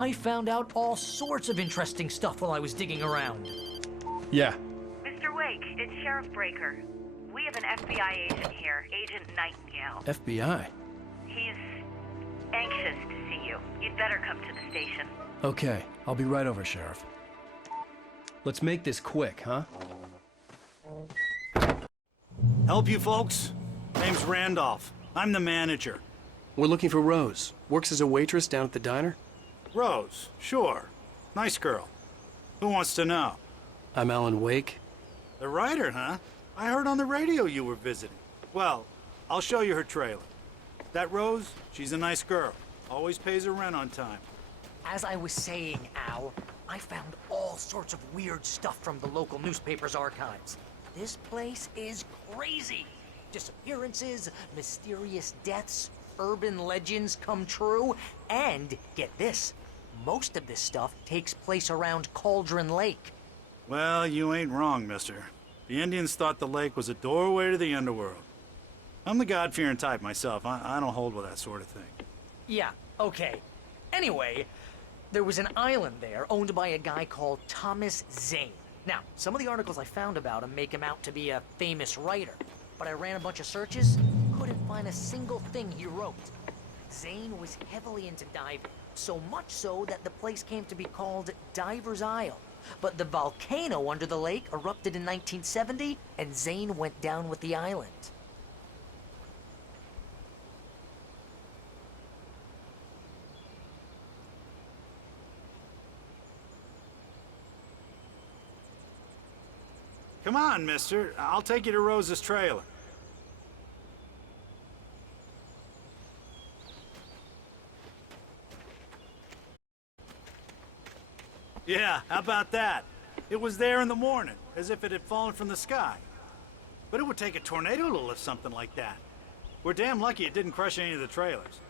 I found out all sorts of interesting stuff while I was digging around. Yeah. Mr. Wake, it's Sheriff Breaker. We have an FBI agent here, Agent Nightingale. FBI? He's anxious to see you. You'd better come to the station. Okay, I'll be right over, Sheriff. Let's make this quick, huh? Help you folks? Name's Randolph. I'm the manager. We're looking for Rose. Works as a waitress down at the diner. Rose, sure. Nice girl. Who wants to know? I'm Alan Wake. The writer, huh? I heard on the radio you were visiting. Well, I'll show you her trailer. That Rose, she's a nice girl. Always pays her rent on time. As I was saying, Al, I found all sorts of weird stuff from the local newspaper's archives. This place is crazy. Disappearances, mysterious deaths, urban legends come true, and get this, most of this stuff takes place around Cauldron Lake. Well, you ain't wrong, mister. The Indians thought the lake was a doorway to the underworld. I'm the God-fearing type myself. I don't hold with that sort of thing. Yeah, okay. Anyway, there was an island there owned by a guy called Thomas Zane. Now, some of the articles I found about him make him out to be a famous writer, but I ran a bunch of searches, couldn't find a single thing he wrote. Zane was heavily into diving, so much so that the place came to be called Diver's Isle. But the volcano under the lake erupted in 1970, and Zane went down with the island. Come on, mister. I'll take you to Rose's trailer. Yeah, how about that? It was there in the morning, as if it had fallen from the sky. But it would take a tornado to lift something like that. We're damn lucky it didn't crush any of the trailers.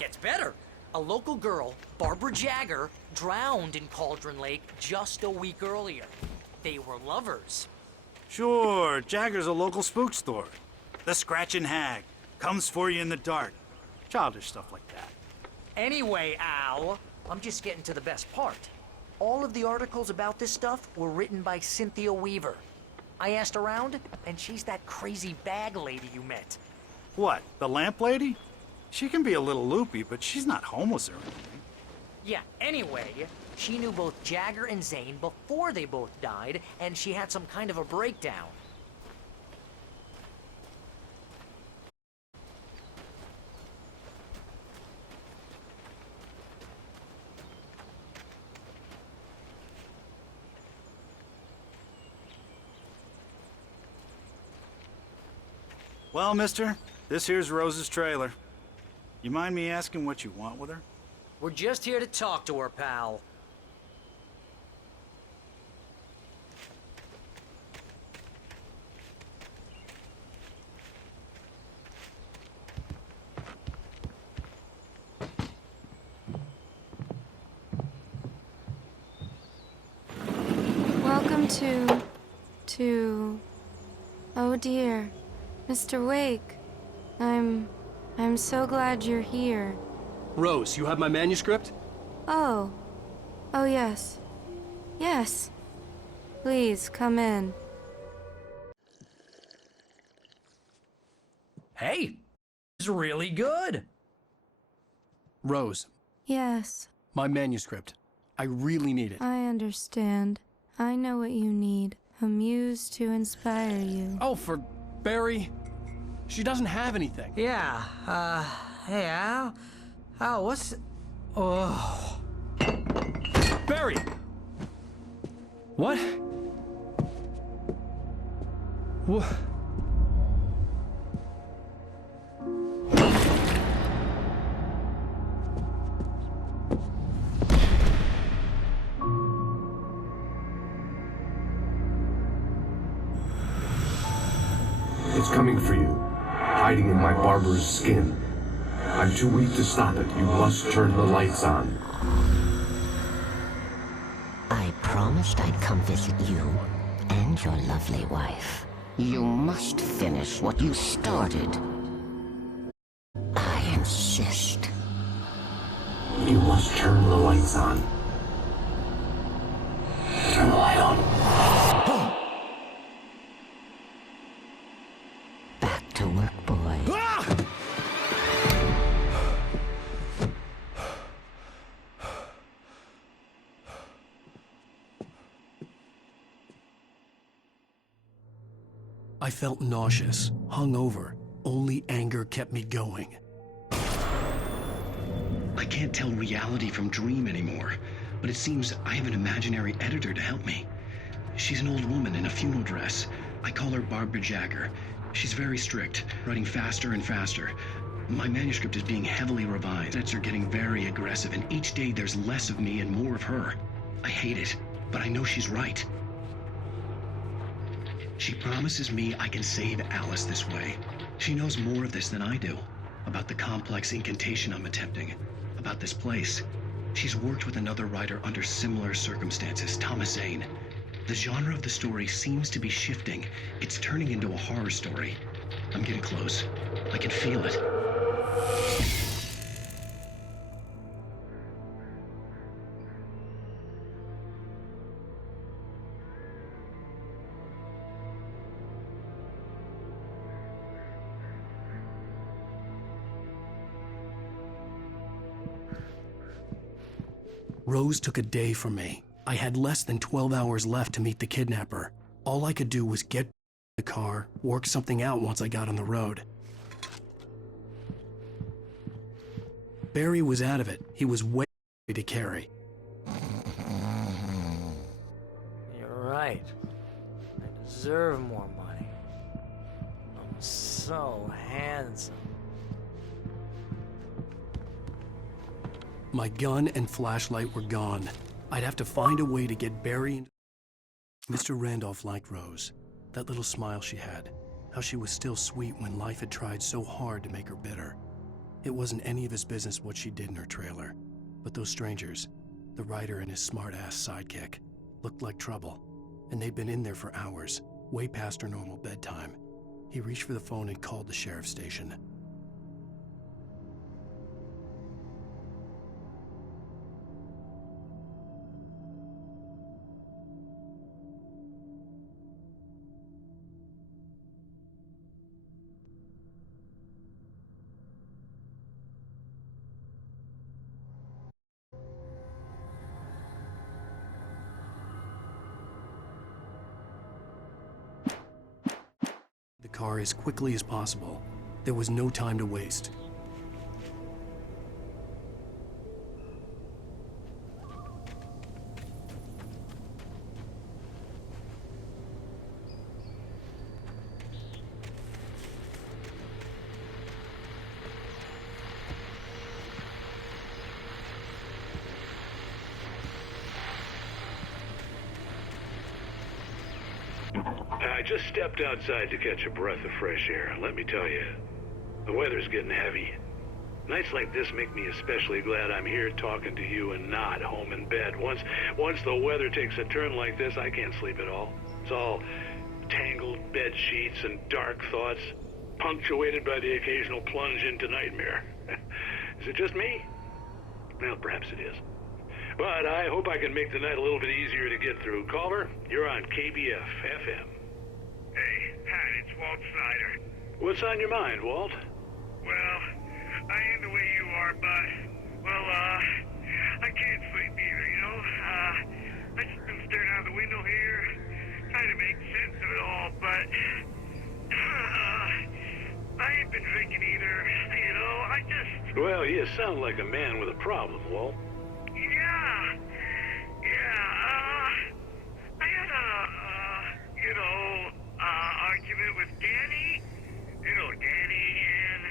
Gets better. A local girl, Barbara Jagger, drowned in Cauldron Lake just a week earlier. They were lovers. Sure, Jagger's a local spook store. The Scratchin' Hag comes for you in the dark. Childish stuff like that. Anyway, Al, I'm just getting to the best part. All of the articles about this stuff were written by Cynthia Weaver. I asked around, and she's that crazy bag lady you met. What, the lamp lady? She can be a little loopy, but she's not homeless or anything. Yeah, anyway, she knew both Jagger and Zane before they both died, and she had some kind of a breakdown. Well, mister, this here's Rose's trailer. You mind me asking what you want with her? We're just here to talk to her, pal. Welcome to... Oh dear, Mr. Wake. I'm so glad you're here. Rose, you have my manuscript? Oh. Oh, yes. Yes. Please, come in. Hey, it's really good. Rose, Yes, my manuscript. I really need it. I understand. I know what you need. A muse to inspire you. Oh, for Barry. She doesn't have anything. Yeah, hey, Al? Al, what's... Oh... Barry! What? What? It's coming for you, hiding in my barber's skin. I'm too weak to stop it. You must turn the lights on. I promised I'd come visit you and your lovely wife. You must finish what you started. I insist. You must turn the lights on. Turn the light on. Back to work, boy. I felt nauseous, hungover. Only anger kept me going. I can't tell reality from dream anymore, but it seems I have an imaginary editor to help me. She's an old woman in a funeral dress. I call her Barbara Jagger. She's very strict, writing faster and faster. My manuscript is being heavily revised. Edits are getting very aggressive, and each day there's less of me and more of her. I hate it, but I know she's right. She promises me I can save Alice this way. She knows more of this than I do. About the complex incantation I'm attempting. About this place. She's worked with another writer under similar circumstances, Thomas Zane. The genre of the story seems to be shifting. It's turning into a horror story. I'm getting close. I can feel it. Rose took a day from me. I had less than 12 hours left to meet the kidnapper. All I could do was get in the car, work something out once I got on the road. Barry was out of it. He was way to carry. You're right. I deserve more money. I'm so handsome. My gun and flashlight were gone. I'd have to find a way to get Barry into... Mr. Randolph liked Rose. That little smile she had. How she was still sweet when life had tried so hard to make her bitter. It wasn't any of his business what she did in her trailer. But those strangers, the writer and his smart-ass sidekick, looked like trouble. And they'd been in there for hours, way past her normal bedtime. He reached for the phone and called the sheriff's station. The car as quickly as possible. There was no time to waste. I just stepped outside to catch a breath of fresh air. Let me tell you, the weather's getting heavy. Nights like this make me especially glad I'm here talking to you and not home in bed. Once the weather takes a turn like this, I can't sleep at all. It's all tangled bed sheets and dark thoughts, punctuated by the occasional plunge into nightmare. Is it just me? Well, perhaps it is. But I hope I can make the night a little bit easier to get through. Culver, you're on KBF FM. Hey, Pat, it's Walt Snyder. What's on your mind, Walt? Well, I am the way you are, but, I can't sleep either, you know? I just been staring out the window here, trying to make sense of it all, but, I ain't been drinking either, you know? Well, you sound like a man with a problem, Walt. I had argument with Danny. You know Danny, and,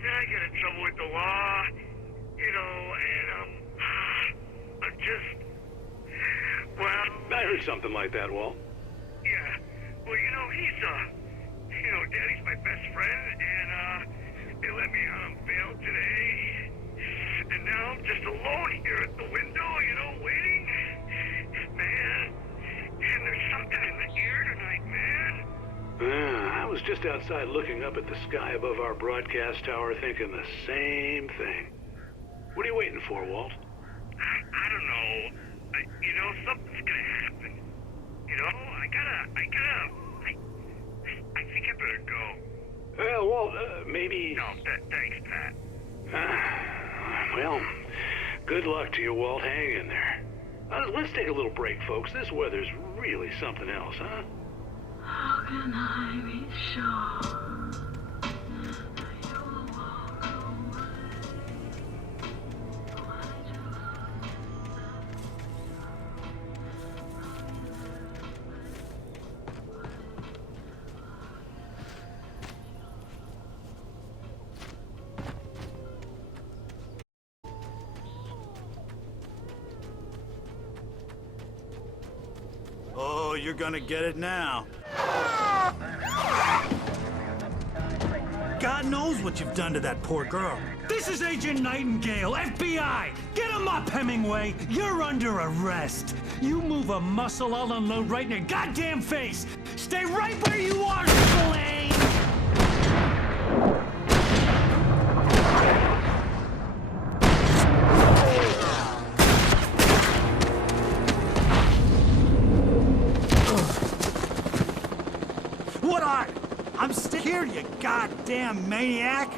then I get in trouble with the law, you know, and, I'm just, well... I heard something like that, Walt. Yeah, well, you know, Daddy's my best friend, and, they let me on bail today. And now I'm just alone here at the window, waiting. Man, and there's something in the air tonight, man. I was just outside looking up at the sky above our broadcast tower thinking the same thing. What are you waiting for, Walt? I don't know. Something's gonna happen. I think I better go. Walt, maybe... No, thanks, Pat. Well, good luck to you, Walt. Hang in there. Let's take a little break, folks. This weather's really something else, huh? How can I be sure you'll walk away? Oh, you're gonna get it now. God knows what you've done to that poor girl. This is Agent Nightingale, FBI! Get him up, Hemingway! You're under arrest! You move a muscle, I'll unload right in your goddamn face! Stay right where you are, Slane! What are you? I'm still here, you goddamn maniac!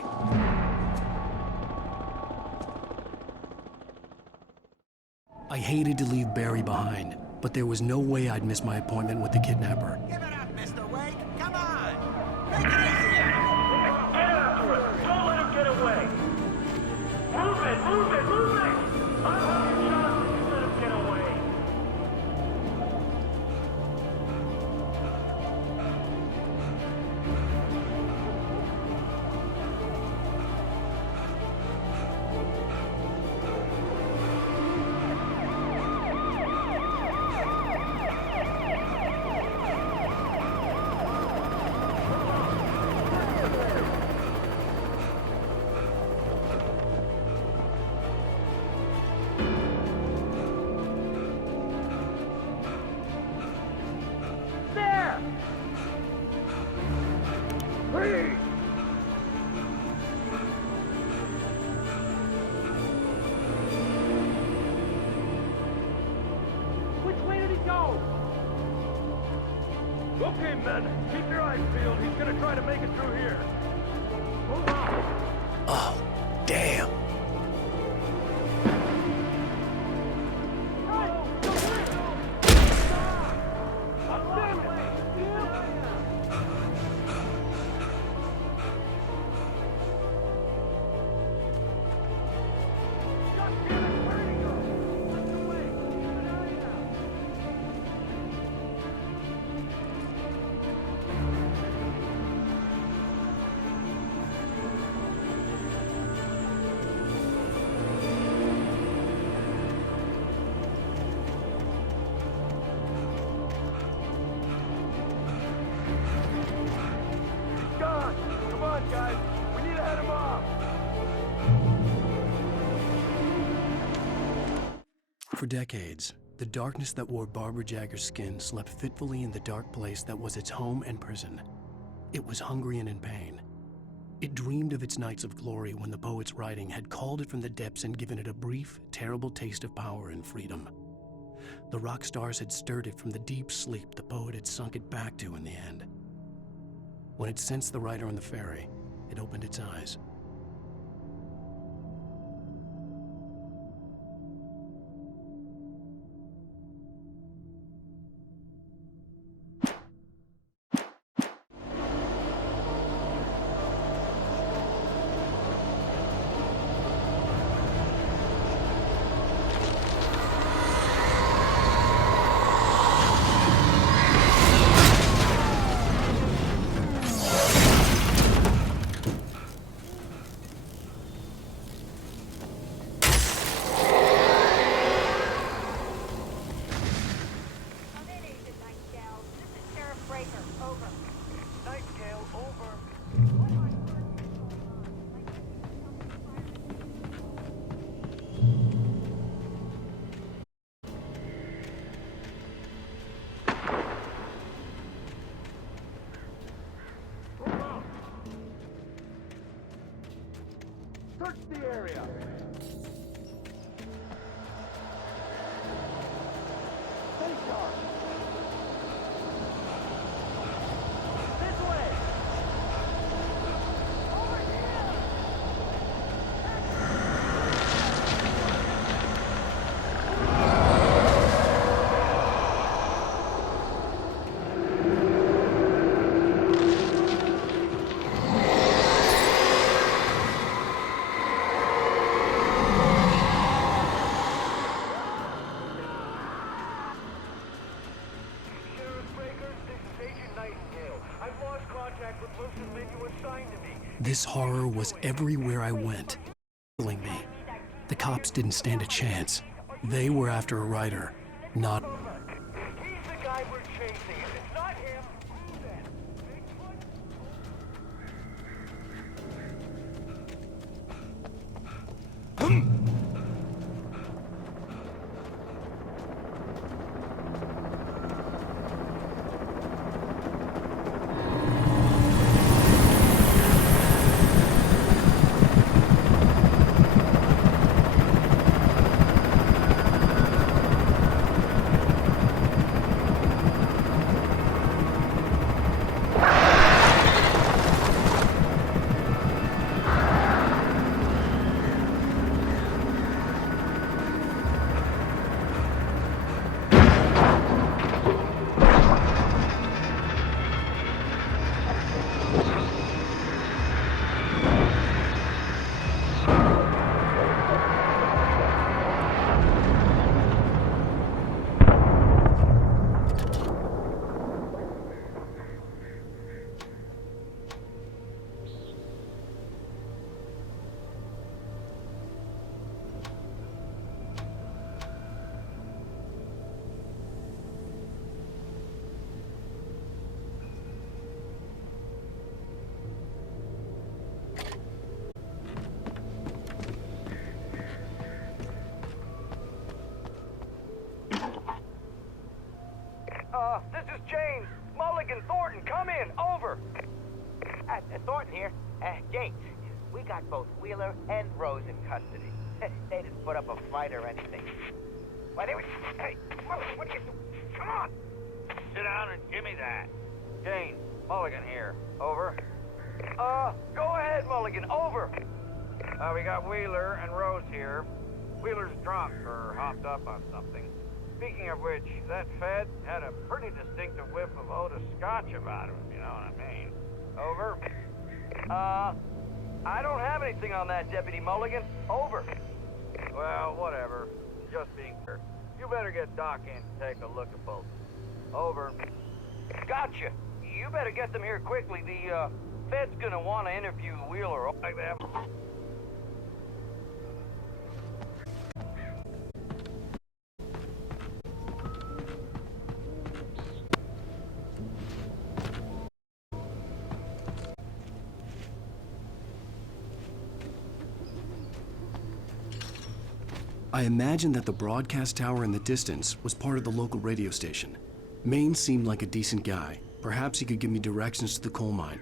I hated to leave Barry behind, but there was no way I'd miss my appointment with the kidnapper. Give it up, Mr. Wake. Come on. Take it easy. Get after it. Don't let him get away. Move it. I'm having a shot if you let him get away. Okay, men, keep your eyes peeled. He's gonna try to make it through here. Move on. Oh, damn. Guys, we need to head him off. For decades, the darkness that wore Barbara Jagger's skin slept fitfully in the dark place that was its home and prison. It was hungry and in pain. It dreamed of its nights of glory when the poet's writing had called it from the depths and given it a brief, terrible taste of power and freedom. The rock stars had stirred it from the deep sleep the poet had sunk it back to in the end. When it sensed the writer on the ferry, it opened its eyes. This horror was everywhere I went, killing me. The cops didn't stand a chance. They were after a writer, not... He's the guy we're chasing. If it's not him, who then? This is James. Mulligan, Thornton, come in. Over. Thornton here. James, we got both Wheeler and Rose in custody. They didn't put up a fight or anything. Why, they were... Hey, Mulligan, what you do? Come on. Sit down and give me that. James, Mulligan here. Over. Go ahead, Mulligan. Over. We got Wheeler and Rose here. Wheeler's drunk or hopped up on something. Speaking of which, that Fed had a pretty distinctive whiff of Otis Scotch about him, you know what I mean. Over. I don't have anything on that, Deputy Mulligan. Over. Well, whatever. Just being clear. You better get Doc in to take a look at both. Over. Gotcha. You better get them here quickly. The, Fed's gonna want to interview Wheeler like that. I imagined that the broadcast tower in the distance was part of the local radio station. Maine seemed like a decent guy. Perhaps he could give me directions to the coal mine.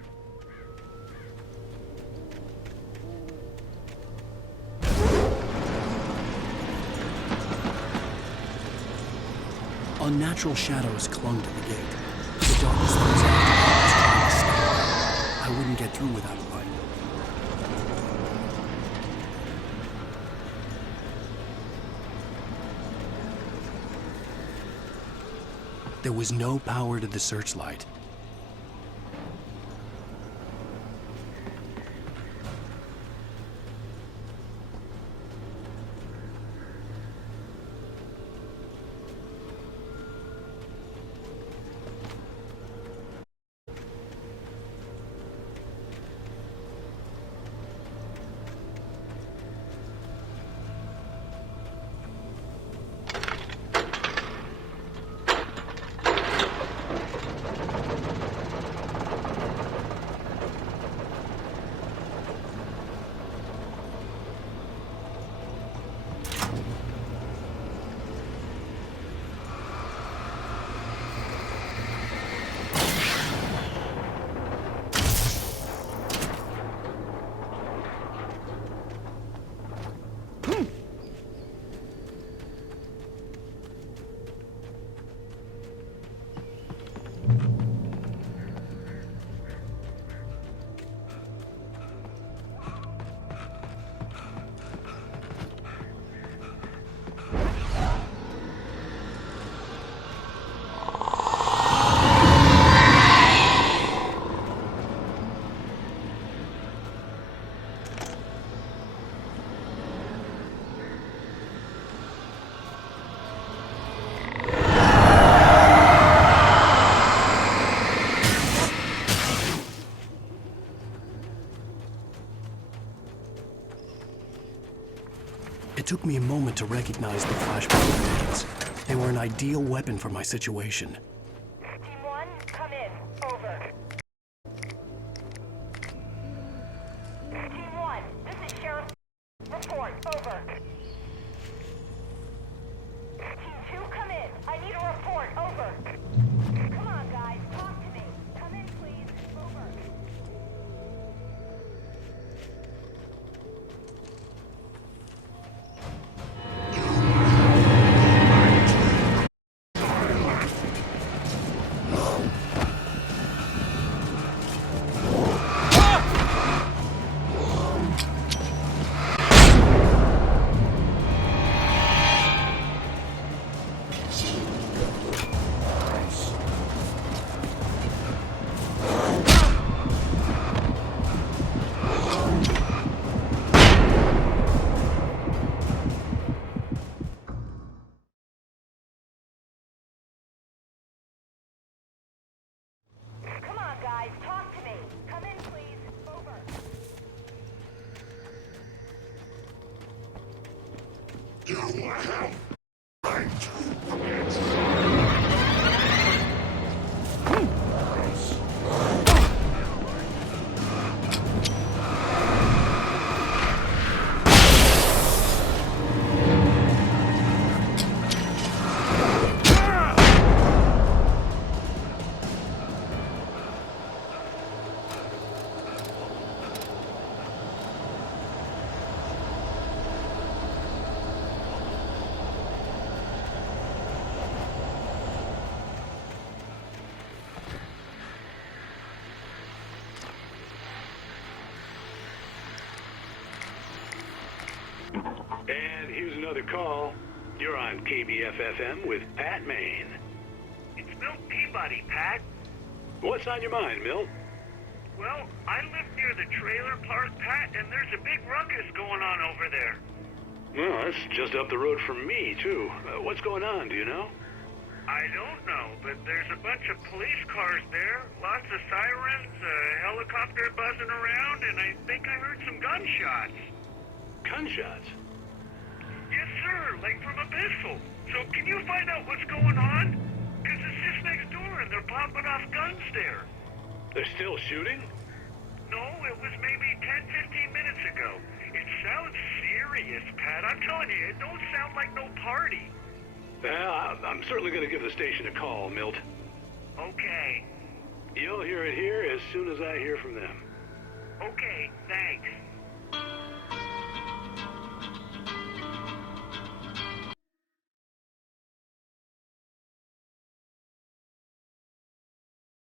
Unnatural shadows clung to the gate. The darkness that was after me was trying to stop. I wouldn't get through without a light. There was no power to the searchlight. It took me a moment to recognize the flashbang grenades. They were an ideal weapon for my situation. Team 1, come in. Over. Team 1, this is Sheriff. Report. Over. Team 2, come in. I need a report. Over. Come on, guys. Talk to me. Come in, please. Over. Come on, guys. Talk to me. Come in, please. Over. You have right to quit. And here's another call. You're on KBFFM with Pat Maine. It's Milt Peabody, Pat. What's on your mind, Milt? Well, I live near the trailer park, Pat, and there's a big ruckus going on over there. Well, that's just up the road from me, too. What's going on, do you know? I don't know, but there's a bunch of police cars there, lots of sirens, a helicopter buzzing around, and I think I heard some gunshots. Gunshots? Yes, sir, like from a pistol. So can you find out what's going on? Because it's just next door and they're popping off guns there. They're still shooting? No, it was maybe 10, 15 minutes ago. It sounds serious, Pat. I'm telling you, it don't sound like no party. Well, I'm certainly going to give the station a call, Milt. Okay. You'll hear it here as soon as I hear from them. Okay.